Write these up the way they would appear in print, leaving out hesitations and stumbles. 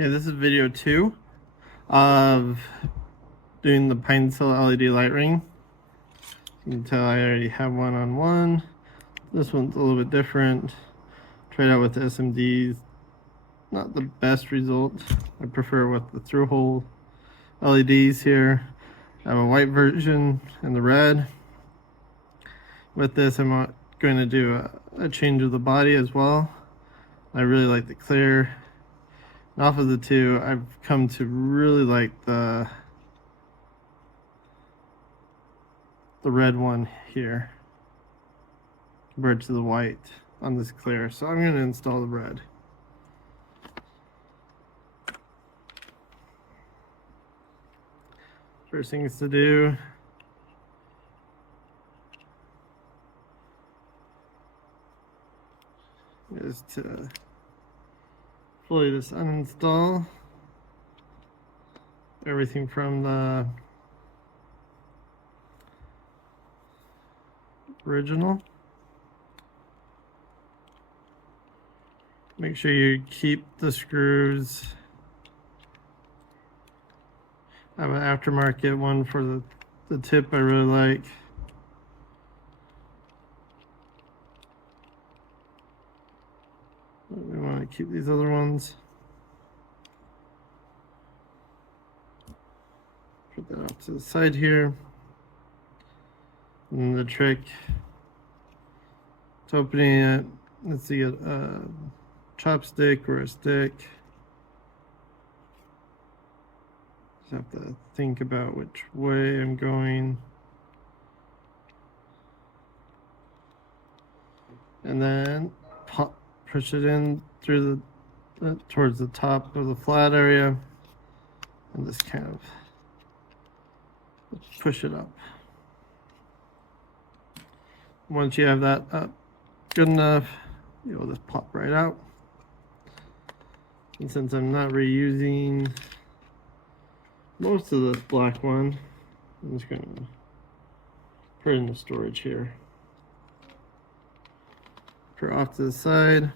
Okay, this is video 2 of doing the Pinecil LED light ring. You can tell I already have one on one. This one's a little bit different. Tried out with the SMDs. Not the best result. I prefer with the through hole LEDs here. I have a white version and the red. With this, I'm going to do a change of the body as well. I really like the clear. And off of the two, I've come to really like the red one here compared to the white on this clear. So I'm going to install the red. First things to do is to fully just uninstall everything from the original. Make sure you keep the screws. I have an aftermarket one for the tip I really like. We want to keep these other ones. Put that off to the side here. And the trick to opening it, let's see, a chopstick or a stick. Just have to think about which way I'm going. And then push it in through towards the top of the flat area, and just kind of push it up. Once you have that up good enough, it'll just pop right out. And since I'm not reusing most of the black one, I'm just going to put it in the storage here. Put it off to the side.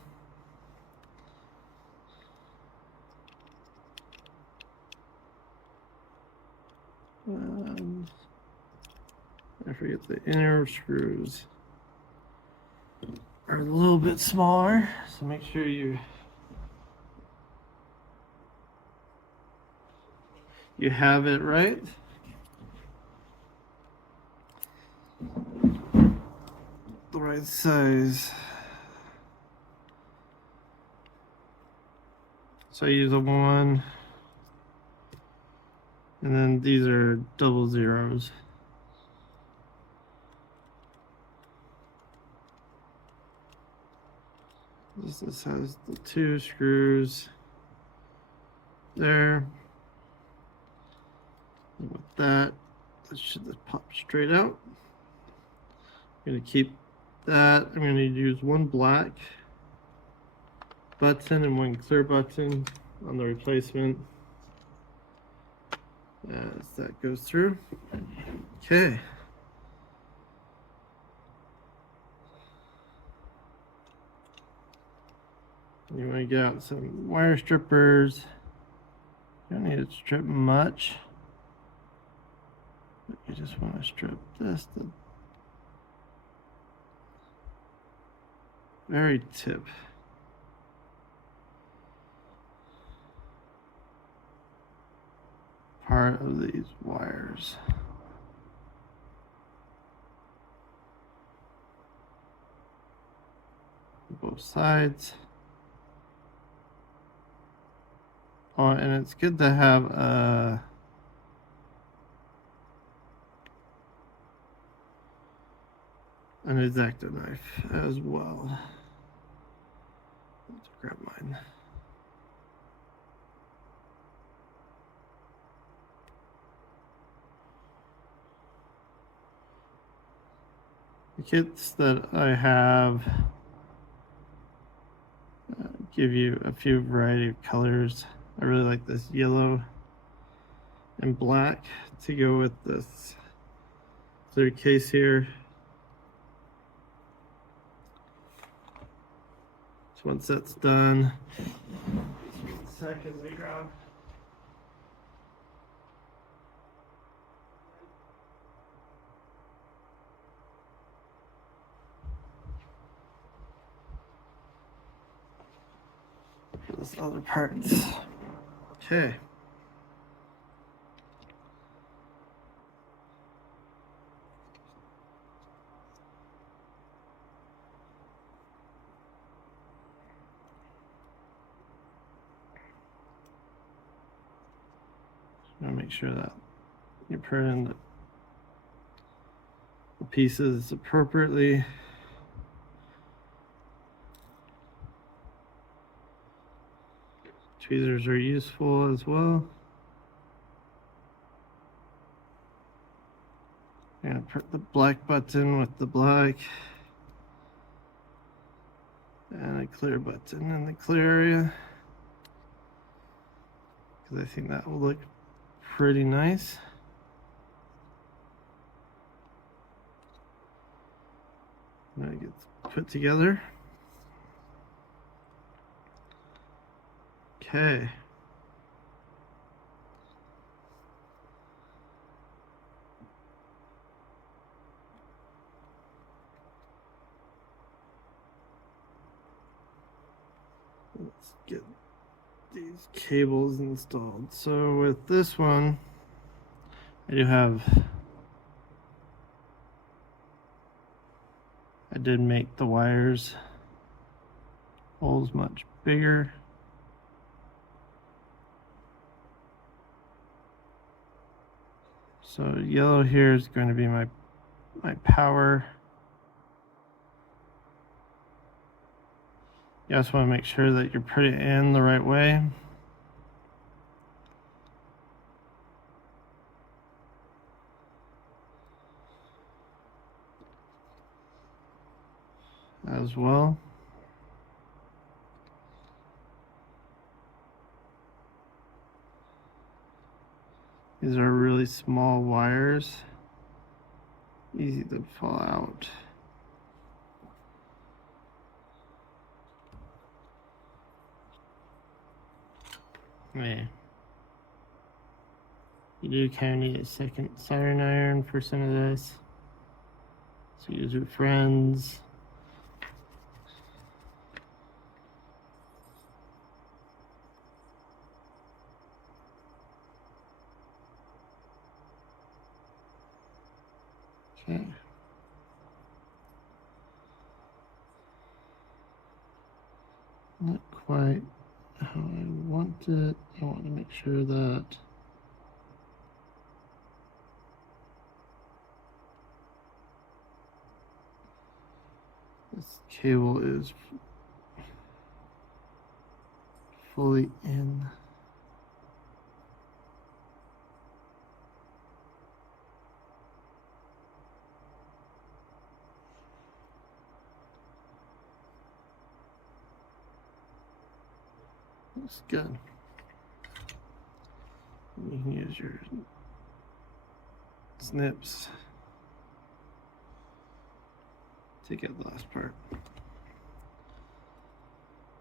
I forget the inner screws are a little bit smaller, so make sure you have it right. The right size. So I use a 1, and then these are double zeros. This has the 2 screws there. And with that should just pop straight out. I'm going to keep that. I'm going to use 1 black button and 1 clear button on the replacement as that goes through. Okay. You want to get out some wire strippers. You don't need to strip much. But you just want to strip this, the very tip. Part of these wires. Both sides. Oh, and it's good to have an X-Acto knife as well. Let's grab mine. The kits that I have give you a few variety of colors. I really like this yellow and black to go with this clear case here. So once that's done, sec as I grab. For this other parts. Okay. Make sure that you put in the pieces appropriately. Tweezers are useful as well. I'm gonna put the black button with the black and a clear button in the clear area, because I think that will look pretty nice. When it gets put together. Okay. Let's get these cables installed. So with this one, I did make the wires holes much bigger. So yellow here is going to be my power. You just want to make sure that you're putting it in the right way. As well. These are really small wires, easy to fall out. Yeah. You do kind of need a second soldering iron for some of this. So use with friends. Okay. Not quite how I want it. I want to make sure that this cable is fully in. Looks good. You can use your snips. Take out the last part.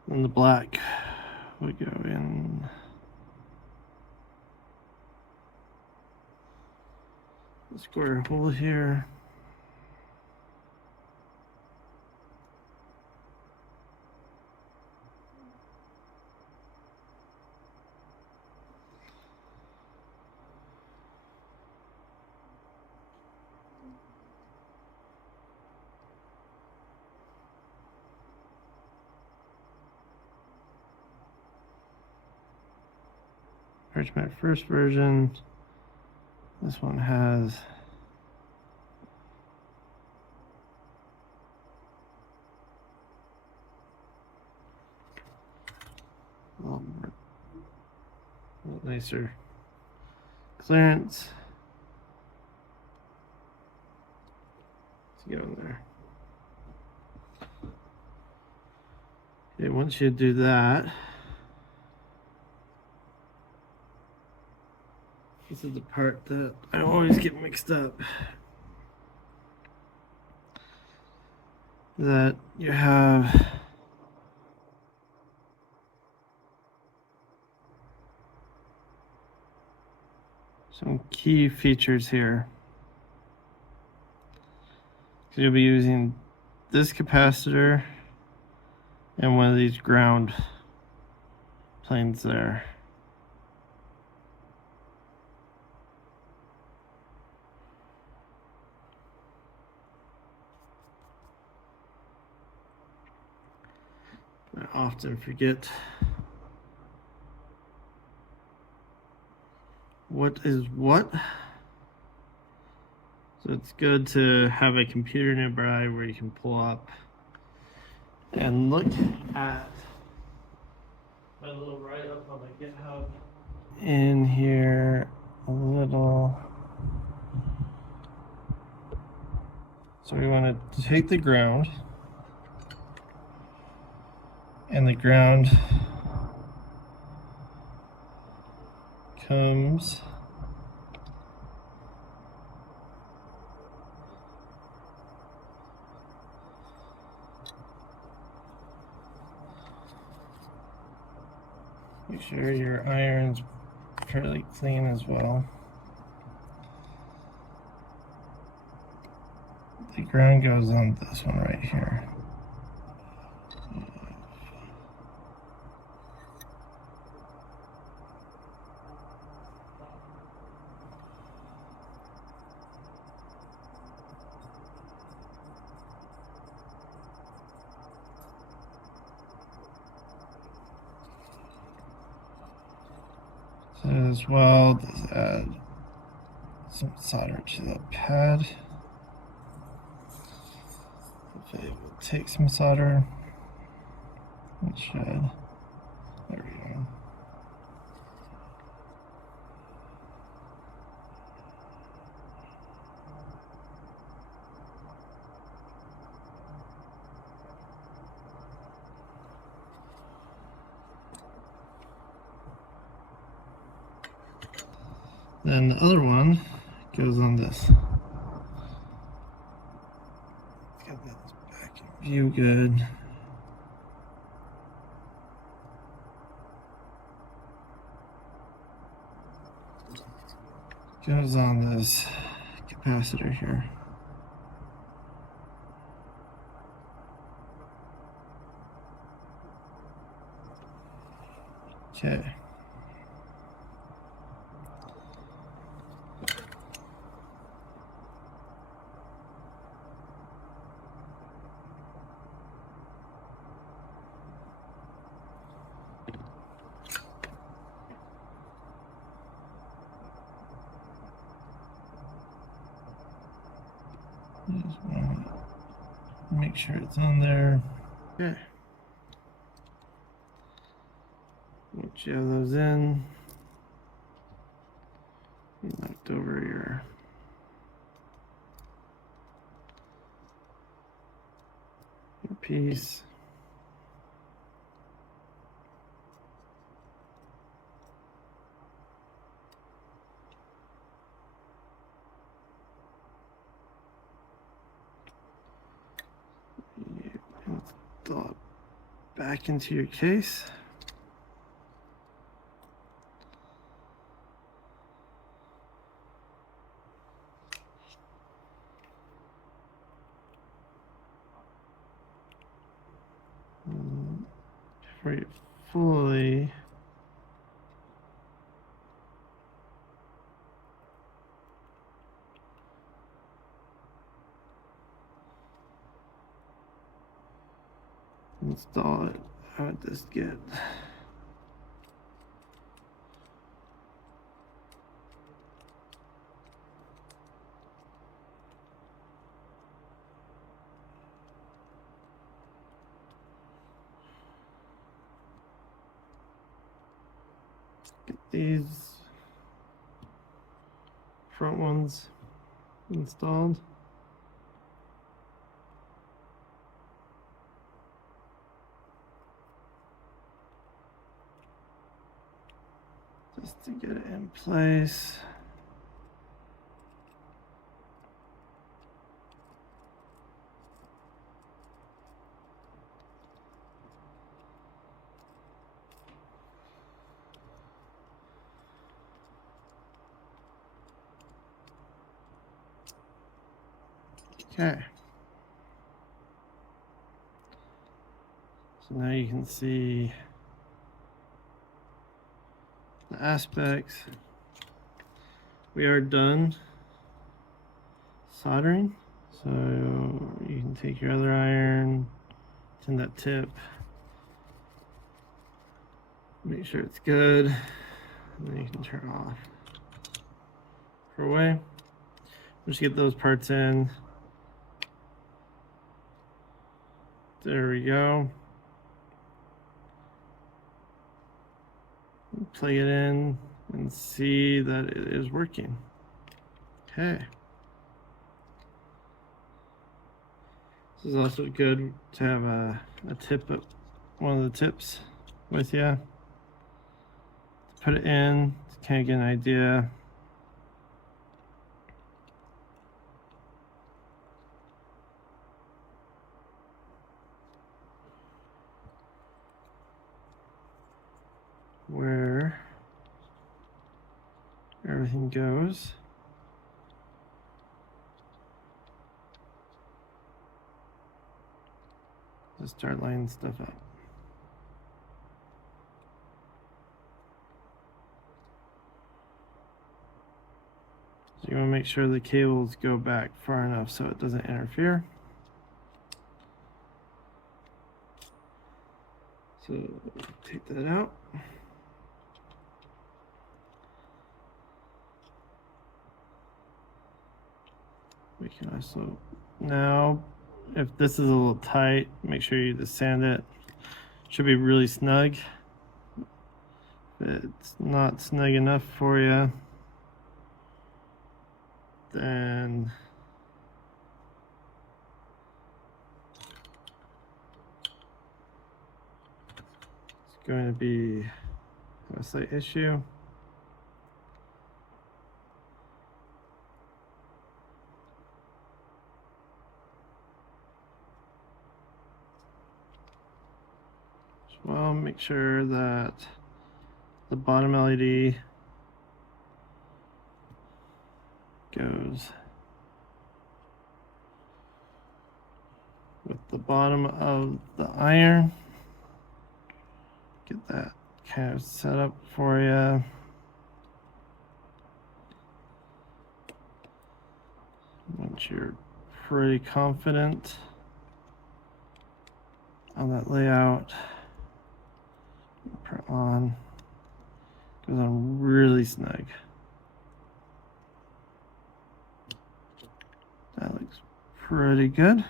And the black would go in. The square hole here. Here's my first version. This one has a little nicer clearance to go in there. Okay, once you do that, this is the part that I always get mixed up. That you have some key features here. So you'll be using this capacitor and one of these ground planes there. I often forget what is what. So it's good to have a computer nearby where you can pull up and look at my little write-up on my GitHub. In here a little. So we want to take the ground, and the ground comes make sure your iron's fairly clean as well. The ground goes on this one right here. So as well, just add some solder to the pad. Okay, we'll take some solder. It should. There we go. Then the other one goes on this. Get that back in view good. Goes on this capacitor here. Okay. Just want to make sure it's on there. Okay. Once you have those in, you knocked over your piece. Install it back into your case. Before you fully install it, I would just get these front ones installed. Just to get it in place. Okay. So now you can see the aspects. We are done soldering. So you can take your other iron, turn that tip, make sure it's good, and then you can turn it off. For away. Just get those parts in. There we go. Plug it in and see that it is working. Okay. This is also good to have a tip, one of the tips with you. Put it in to kind of get an idea. Where everything goes. Just start lining stuff up. So you want to make sure the cables go back far enough so it doesn't interfere. So take that out. We can also, now, if this is a little tight, make sure you just sand it. Should be really snug. If it's not snug enough for you, then it's going to be a slight issue. Well, make sure that the bottom LED goes with the bottom of the iron. Get that kind of set up for you. Once you're pretty confident on that layout, put on, goes on really snug. That looks pretty good.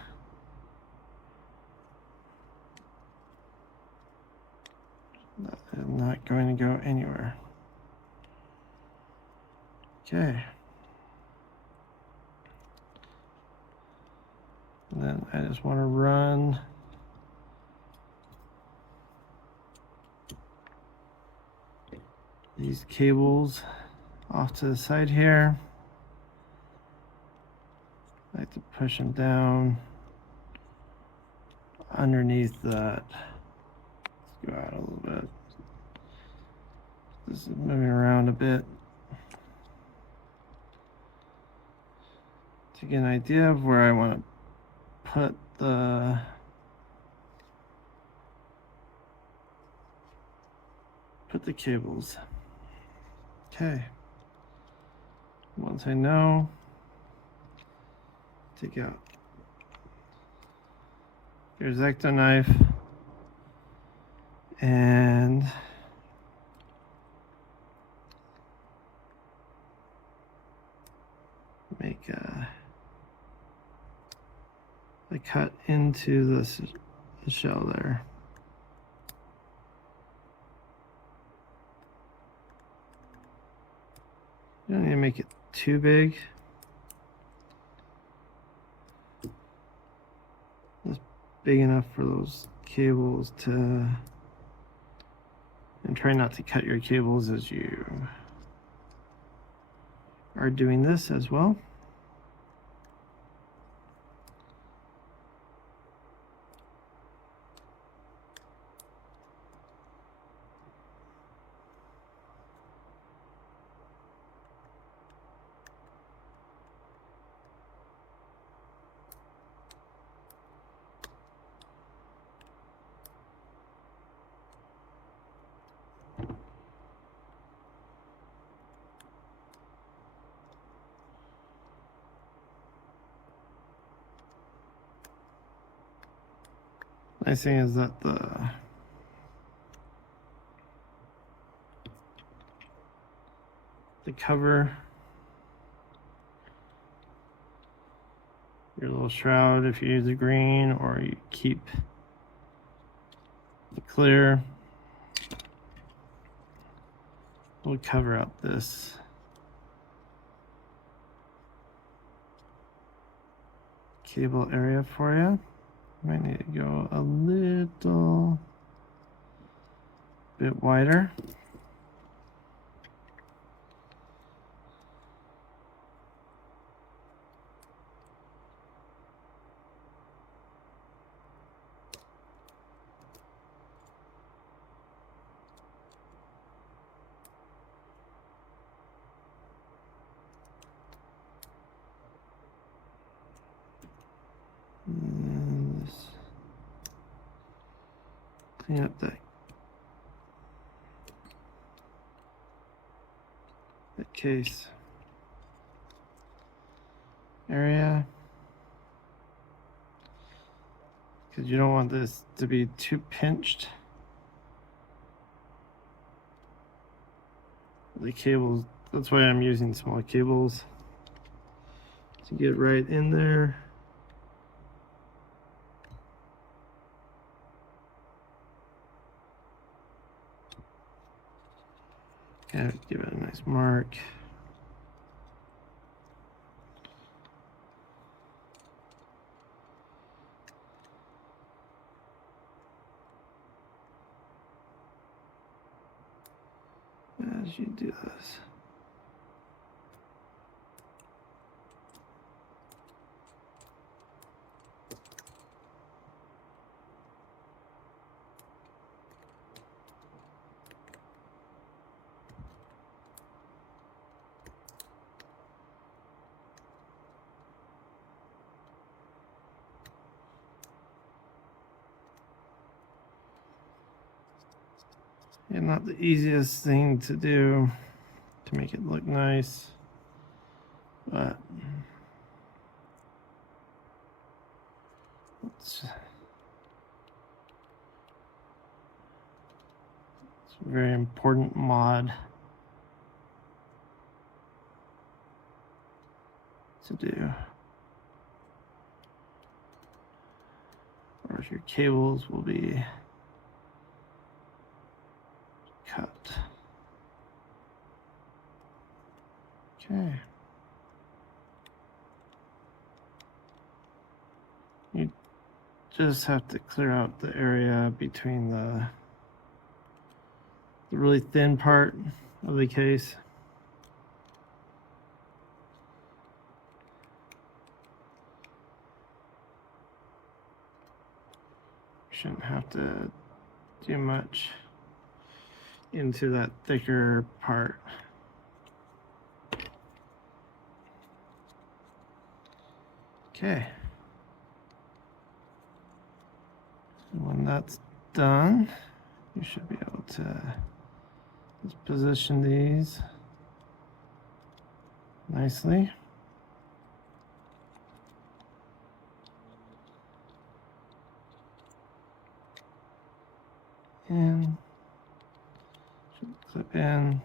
That is not going to go anywhere. Okay. And then I just want to run these cables off to the side here. I like to push them down underneath that. Let's go out a little bit. This is moving around a bit to get an idea of where I want to put the cables. Okay. Once I know, take out your X-Acto knife and make a cut into the shell there. You don't need to make it too big. Just big enough for those cables to, and try not to cut your cables as you are doing this as well. nice thing is that the cover, your little shroud, if you use a green or you keep the clear, will cover up this cable area for you. Might need to go a little bit wider. And this, clean up that case area, because you don't want this to be too pinched. The cables, that's why I'm using small cables to get right in there. And give it a nice mark. As you do this. And not the easiest thing to do to make it look nice, but it's a very important mod to do. Or if your cables will be cut. Okay. You just have to clear out the area between the really thin part of the case. Shouldn't have to do much into that thicker part. Okay. When that's done, you should be able to just position these nicely. And should clip in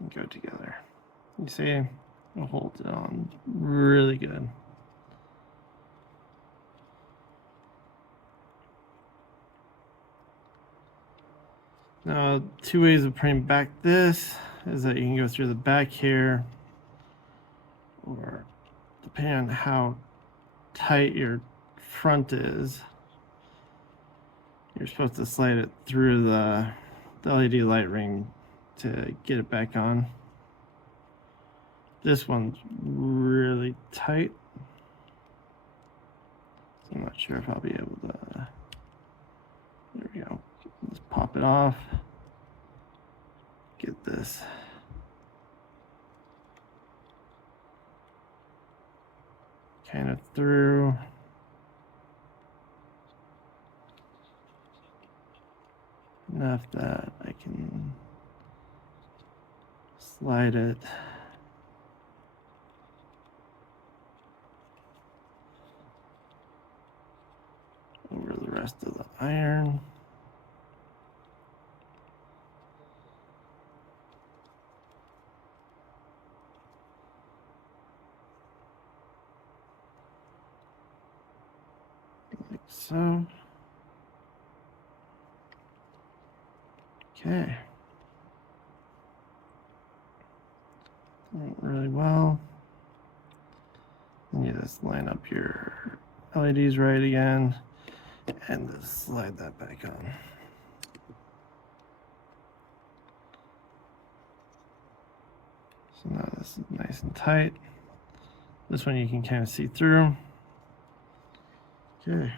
and go together. You see, it holds it on really good. Now, two ways of putting back this is that you can go through the back here, or depending on how tight your front is, you're supposed to slide it through the LED light ring to get it back on. This one's really tight, so I'm not sure if I'll be able to. There we go. Let's pop it off. Get this. Kind of through. Enough that I can slide it iron. Like so. Okay. Went really well. And you just line up your LEDs right again and just slide that back on. So now this is nice and tight. This one you can kind of see through. Okay.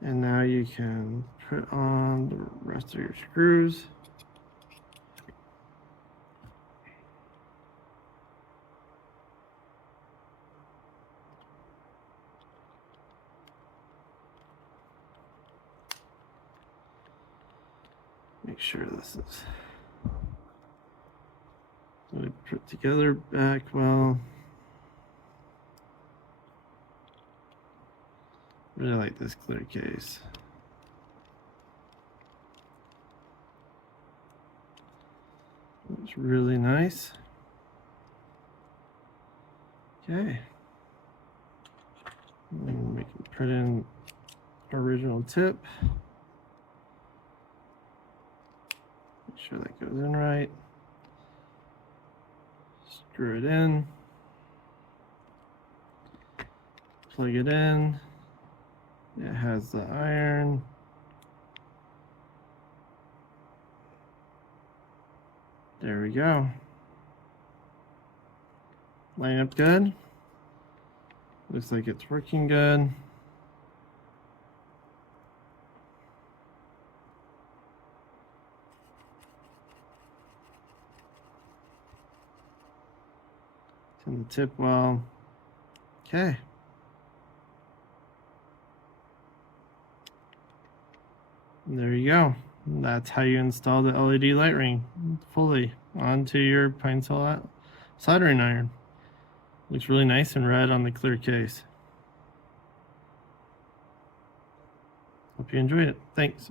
And now you can put on the rest of your screws. Make sure this is really put together back well. Really like this clear case. It's really nice. Okay. And we can put in original tip. Make sure that goes in right. Screw it in. Plug it in. It has the iron. There we go. Line up good. Looks like it's working good. In the tip well. Okay. And there you go. That's how you install the LED light ring fully onto your Pinecil soldering iron. Looks really nice and red on the clear case. Hope you enjoyed it. Thanks.